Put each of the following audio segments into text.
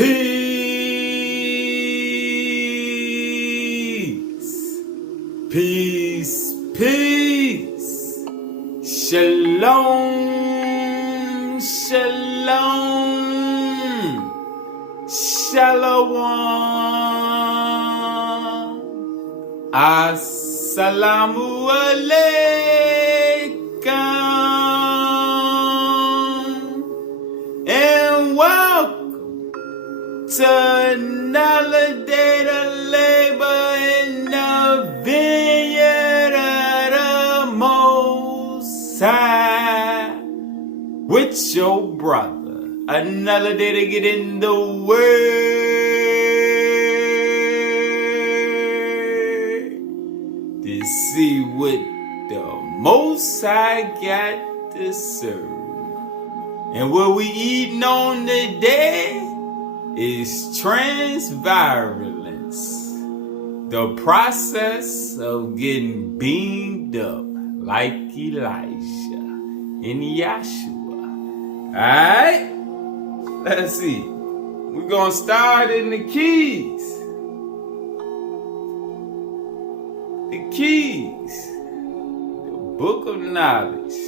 Peace, peace, peace. Shalom, shalom, shalom. Assalamu alaikum. And welcome to another day to labor in the vineyard of the Most High with your brother. Another day to get in the Word to see what the Most High got to serve. And what we eating on today is transvirulence, the process of getting beamed up like Elijah in Yahshua. Alright, let's see. We're going to start in the keys. The keys, the book of knowledge.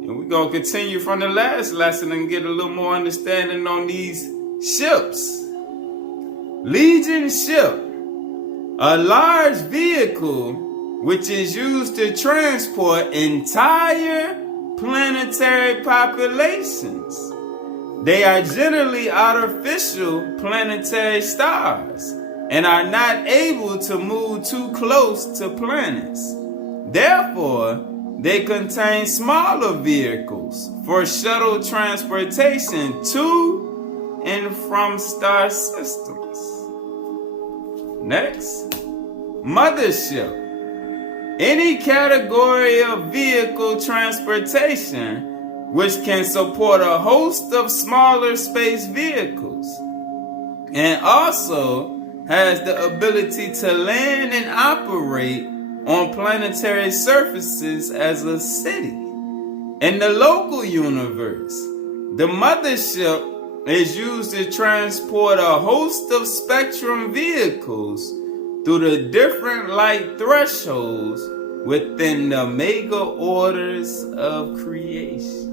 And we're going to continue from the last lesson and get a little more understanding on these ships. Legion ship, a large vehicle which is used to transport entire planetary populations. They are generally artificial planetary stars and are not able to move too close to planets. Therefore, they contain smaller vehicles for shuttle transportation to and from star systems. Next, mothership. Any category of vehicle transportation which can support a host of smaller space vehicles and also has the ability to land and operate on planetary surfaces as a city. In the local universe, the mothership is used to transport a host of spectrum vehicles through the different light thresholds within the mega orders of creation.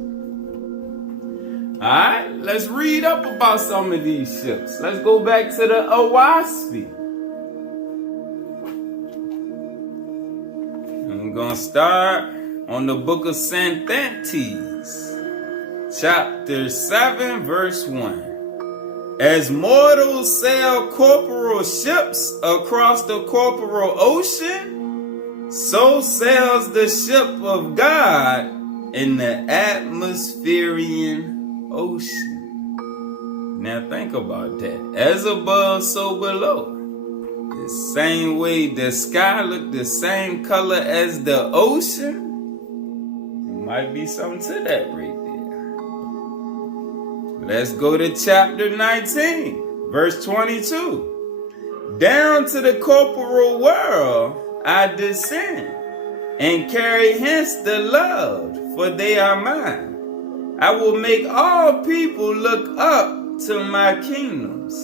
Alright, let's read up about some of these ships. Let's go back to the Oahspe. I'm going to start on the book of Santhantes, chapter 7, verse 1. As mortals sail corporal ships across the corporal ocean, so sails the ship of God in the atmospherian ocean. Now think about that. As above, so below. The same way the sky look the same color as the ocean, might be something to that right there. Let's go to chapter 19, verse 22. Down to the corporal world I descend, and carry hence the loved, for they are mine. I will make all people look up to my kingdoms.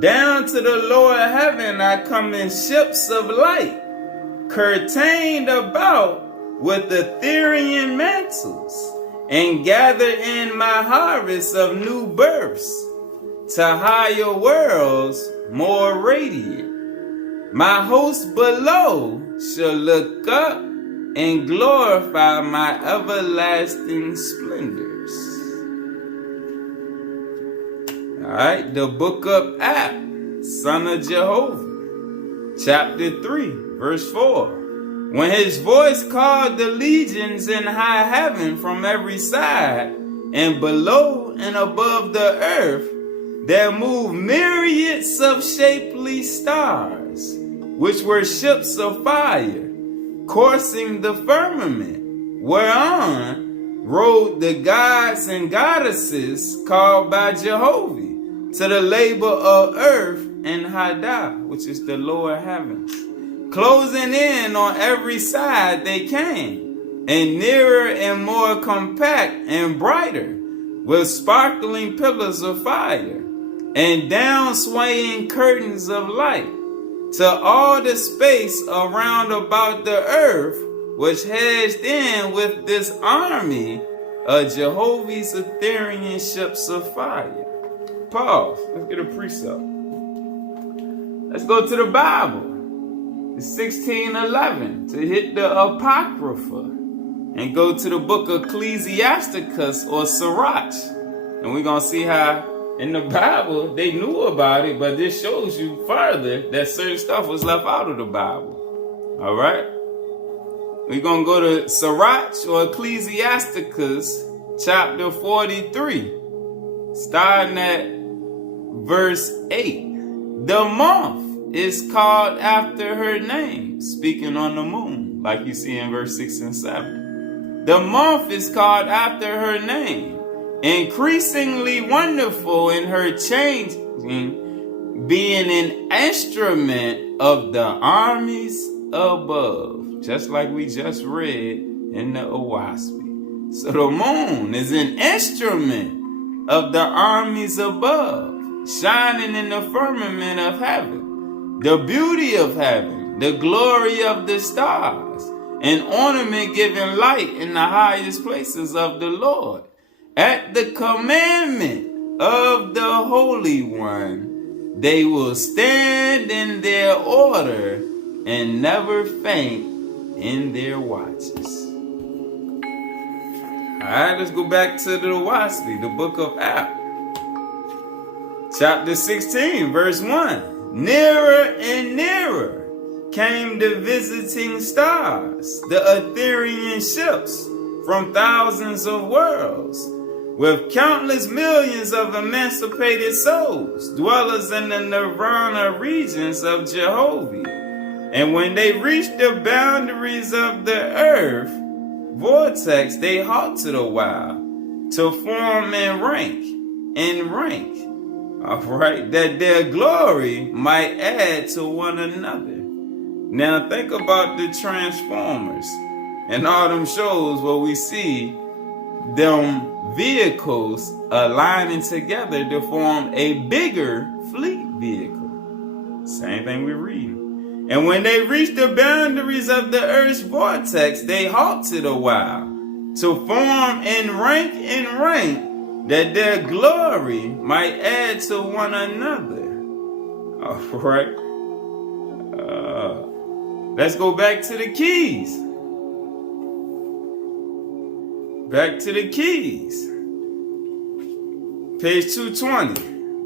Down to the lower heaven I come in ships of light, curtained about with Ethereal mantles, and gather in my harvest of new births to higher worlds more radiant. My hosts below shall look up and glorify my everlasting splendors. Alright, the book of Ap, son of Jehovah, chapter 3, verse 4. When his voice called the legions in high heaven from every side, and below and above the earth, there moved myriads of shapely stars, which were ships of fire, coursing the firmament, whereon rode the gods and goddesses called by Jehovah to the labor of earth and Haddah, which is the lower heavens. Closing in on every side they came, and nearer and more compact and brighter, with sparkling pillars of fire, and down swaying curtains of light to all the space around about the earth, which hedged in with this army of Jehovah's Ethereal ships of fire. Pause. Let's get a precept. Let's go to the Bible. It's 16:11 to hit the Apocrypha and go to the book of Ecclesiasticus or Sirach. And we're going to see how in the Bible they knew about it, but this shows you further that certain stuff was left out of the Bible. All right? We're going to go to Sirach or Ecclesiasticus chapter 43, starting at verse 8. The month is called after her name, speaking on the moon, like you see in verse 6 and 7. The month is called after her name, increasingly wonderful in her changing, being an instrument of the armies above, just like we just read in the Oahspe. So the moon is an instrument of the armies above, shining in the firmament of heaven, the beauty of heaven, the glory of the stars, an ornament giving light in the highest places of the Lord. At the commandment of the Holy One, they will stand in their order and never faint in their watches. Alright, let's go back to the Oahspe, the book of Apocrypha. Chapter 16, verse 1. Nearer and nearer came the visiting stars, the Ethereal ships from thousands of worlds, with countless millions of emancipated souls, dwellers in the nirvana regions of Jehovah. And when they reached the boundaries of the earth vortex, they halted a while to form in rank, all right, that their glory might add to one another. Now think about the Transformers and all them shows where we see them vehicles aligning together to form a bigger fleet vehicle. Same thing we read. And when they reached the boundaries of the earth's vortex, they halted a while to form in rank, that their glory might add to one another. All right. Let's go back to the keys. Back to the keys. Page 220,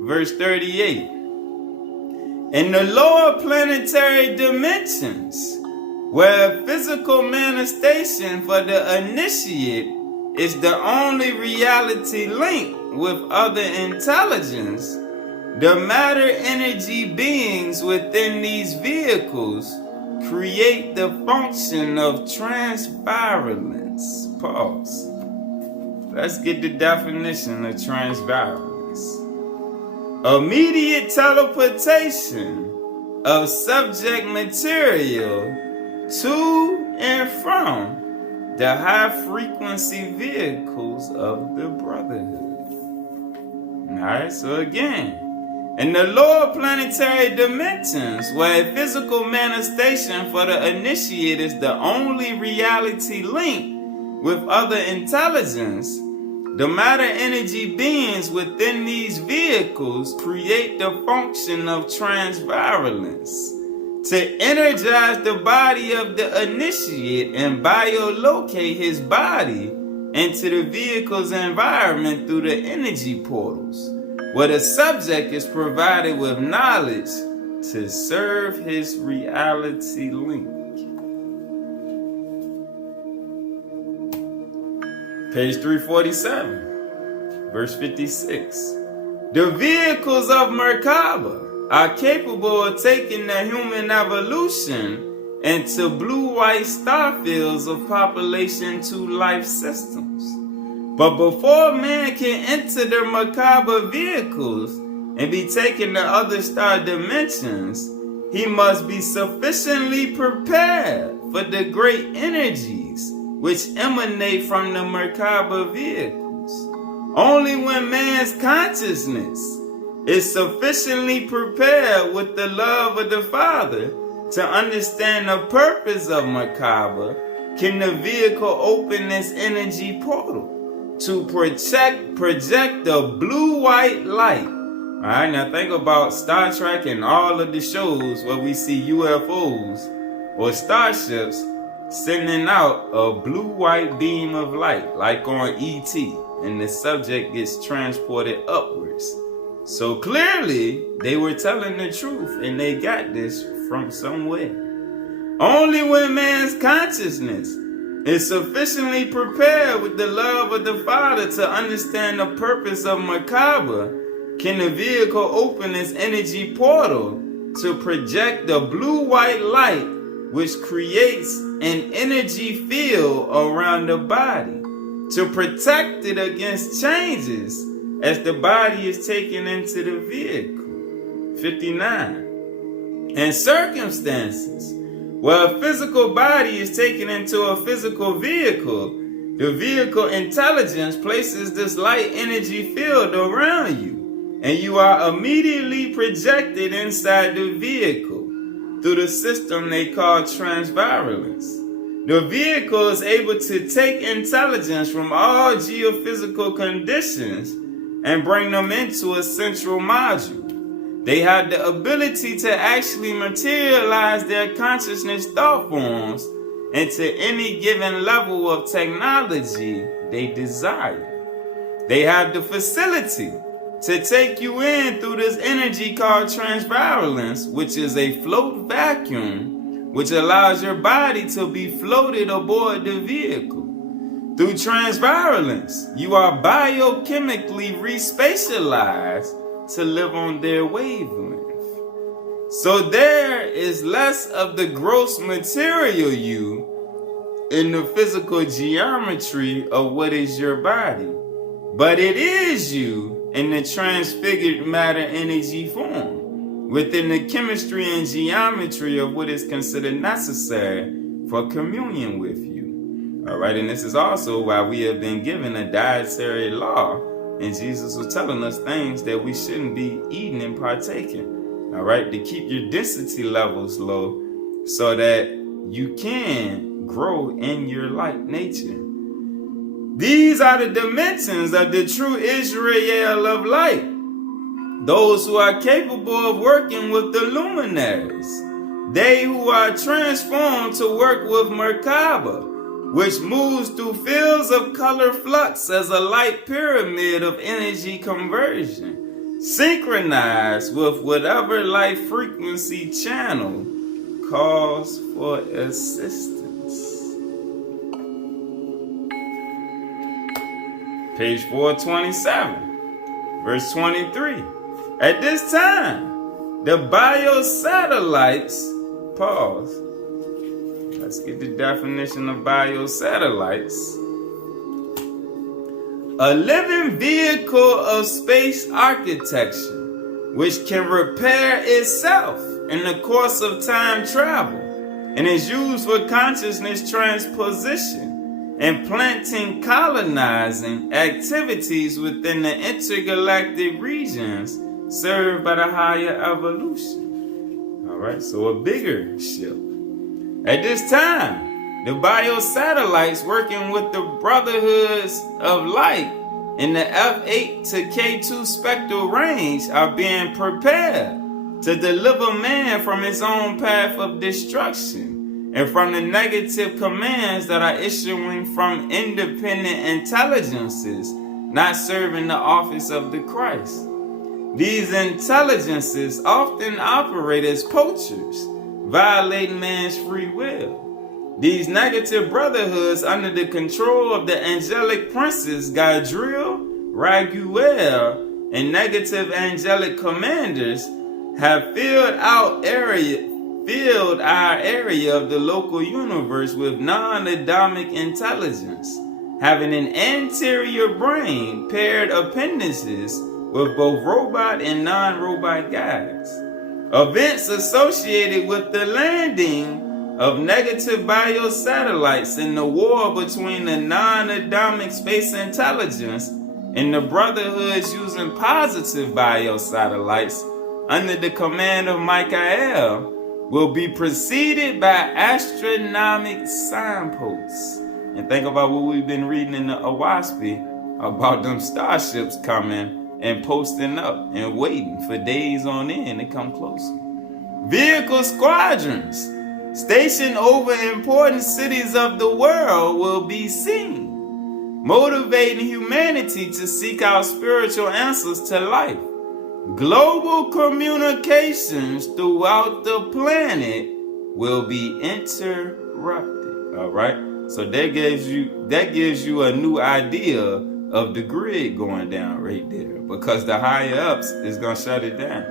verse 38. In the lower planetary dimensions, where physical manifestation for the initiate is the only reality linked with other intelligence, the matter energy beings within these vehicles create the function of transvirulence. Pause. Let's get the definition of transvirulence. Immediate teleportation of subject material to and from the high frequency vehicles of the brotherhood. Alright, so again, in the lower planetary dimensions, where a physical manifestation for the initiate is the only reality linked with other intelligence, the matter energy beings within these vehicles create the function of transvirulence to energize the body of the initiate and biolocate his body into the vehicle's environment through the energy portals, where the subject is provided with knowledge to serve his reality link. Page 347, verse 56. The vehicles of Merkabah are capable of taking the human evolution into blue-white star fields of population 2 life systems. But before man can enter the Merkabah vehicles and be taken to other star dimensions, he must be sufficiently prepared for the great energies which emanate from the Merkabah vehicles. Only when man's consciousness is sufficiently prepared with the love of the Father to understand the purpose of Merkabah, can the vehicle open this energy portal to project the blue-white light. Alright, now think about Star Trek and all of the shows where we see UFOs or starships sending out a blue-white beam of light, like on E.T., and the subject gets transported upwards. So clearly, they were telling the truth, and they got this from somewhere. Only when man's consciousness is sufficiently prepared with the love of the Father to understand the purpose of Merkabah, can the vehicle open its energy portal to project the blue-white light, which creates an energy field around the body to protect it against changes as the body is taken into the vehicle. 59. In circumstances where a physical body is taken into a physical vehicle, the vehicle intelligence places this light energy field around you, and you are immediately projected inside the vehicle through the system they call transvirulence. The vehicle is able to take intelligence from all geophysical conditions and bring them into a central module. They have the ability to actually materialize their consciousness thought forms into any given level of technology they desire. They have the facility to take you in through this energy called transvirulence, which is a float vacuum, which allows your body to be floated aboard the vehicle. Through transvirulence, you are biochemically respatialized to live on their wavelength. So there is less of the gross material you in the physical geometry of what is your body, but it is you in the transfigured matter energy form within the chemistry and geometry of what is considered necessary for communion with you. All right, and this is also why we have been given a dietary law, and Jesus was telling us things that we shouldn't be eating and partaking. All right, to keep your density levels low so that you can grow in your light nature. These are the dimensions of the true Israel of light, those who are capable of working with the luminaries, they who are transformed to work with Merkabah, which moves through fields of color flux as a light pyramid of energy conversion, synchronized with whatever light frequency channel calls for assistance. Page 427, verse 23. At this time, the biosatellites, pause. Let's get the definition of biosatellites. A living vehicle of space architecture, which can repair itself in the course of time travel, and is used for consciousness transposition and planting colonizing activities within the intergalactic regions served by the higher evolution. All right, so a bigger ship. At this time, the biosatellites working with the brotherhoods of light in the F8 to K2 spectral range are being prepared to deliver man from his own path of destruction and from the negative commands that are issuing from independent intelligences not serving the office of the Christ. These intelligences often operate as poachers, violating man's free will. These negative brotherhoods under the control of the angelic princes Gadriel, Raguel, and negative angelic commanders have filled our area of the local universe with non-Adamic intelligence, having an anterior brain, paired appendices with both robot and non-robot guides. Events associated with the landing of negative biosatellites in the war between the non-Adamic space intelligence and the brotherhoods using positive biosatellites under the command of Michael will be preceded by astronomic signposts. And think about what we've been reading in the Oahspe about them starships coming and posting up and waiting for days on end to come closer. Vehicle squadrons stationed over important cities of the world will be seen, motivating humanity to seek out spiritual answers to life. Global communications throughout the planet will be interrupted. All right, so that gives you a new idea of the grid going down right there, because the higher ups is gonna shut it down.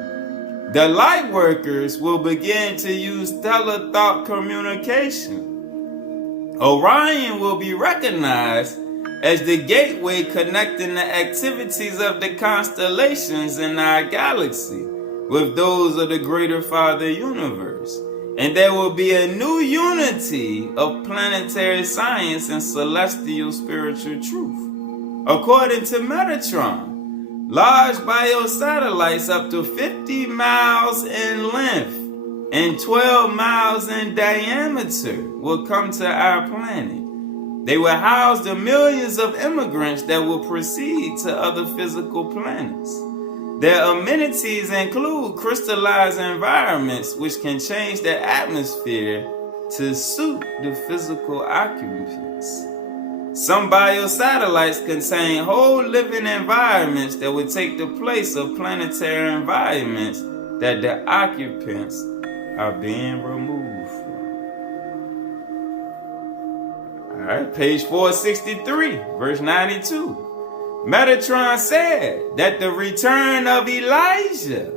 The light workers will begin to use telethought communication. Orion will be recognized as the gateway connecting the activities of the constellations in our galaxy with those of the greater Father universe. And there will be a new unity of planetary science and celestial spiritual truth. According to Metatron, large biosatellites up to 50 miles in length and 12 miles in diameter will come to our planet. They will house the millions of immigrants that will proceed to other physical planets. Their amenities include crystallized environments which can change the atmosphere to suit the physical occupants. Some biosatellites contain whole living environments that would take the place of planetary environments that the occupants are being removed from. All right, page 463, verse 92. Metatron said that the return of Elijah,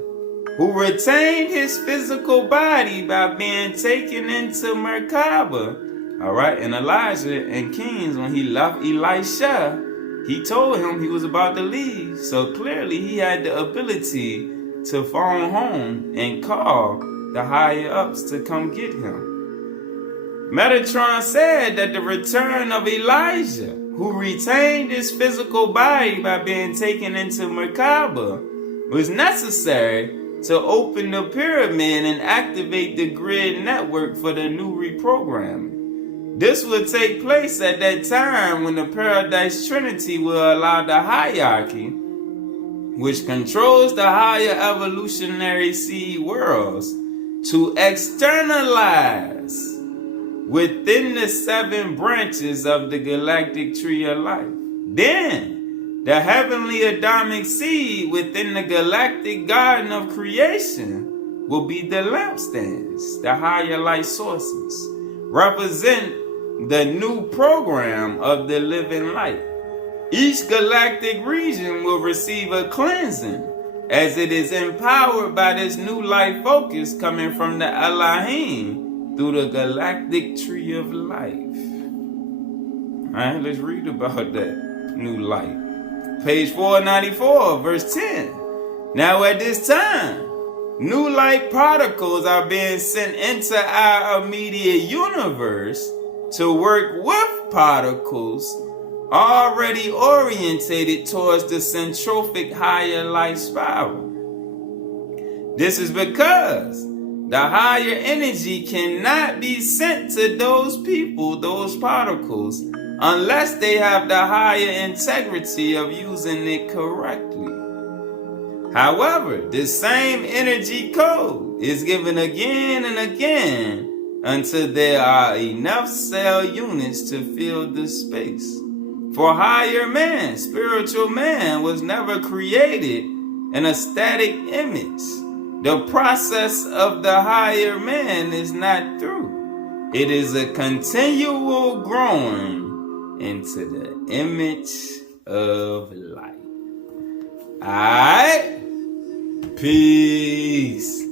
who retained his physical body by being taken into Merkabah, all right, and Elijah and Kings, when he left Elisha, he told him he was about to leave. So clearly he had the ability to phone home and call the higher ups to come get him. Metatron said that the return of Elijah, who retained his physical body by being taken into Merkabah, was necessary to open the pyramid and activate the grid network for the new reprogramming. This will take place at that time when the Paradise Trinity will allow the hierarchy, which controls the higher evolutionary seed worlds, to externalize within the 7 branches of the galactic tree of life. Then, the heavenly Adamic seed within the galactic garden of creation will be the lampstands, the higher light sources, represent the new program of the living light. Each galactic region will receive a cleansing as it is empowered by this new light focus coming from the Elohim through the galactic tree of life. All right, let's read about that new light. Page 494, verse 10. Now at this time, new light particles are being sent into our immediate universe to work with particles already orientated towards the centrophic higher light spiral. This is because the higher energy cannot be sent to those people, those particles, unless they have the higher integrity of using it correctly. However, this same energy code is given again and again until there are enough cell units to fill the space. For higher man, spiritual man was never created in a static image. The process of the higher man is not through. It is a continual growing into the image of light. Alright? Peace.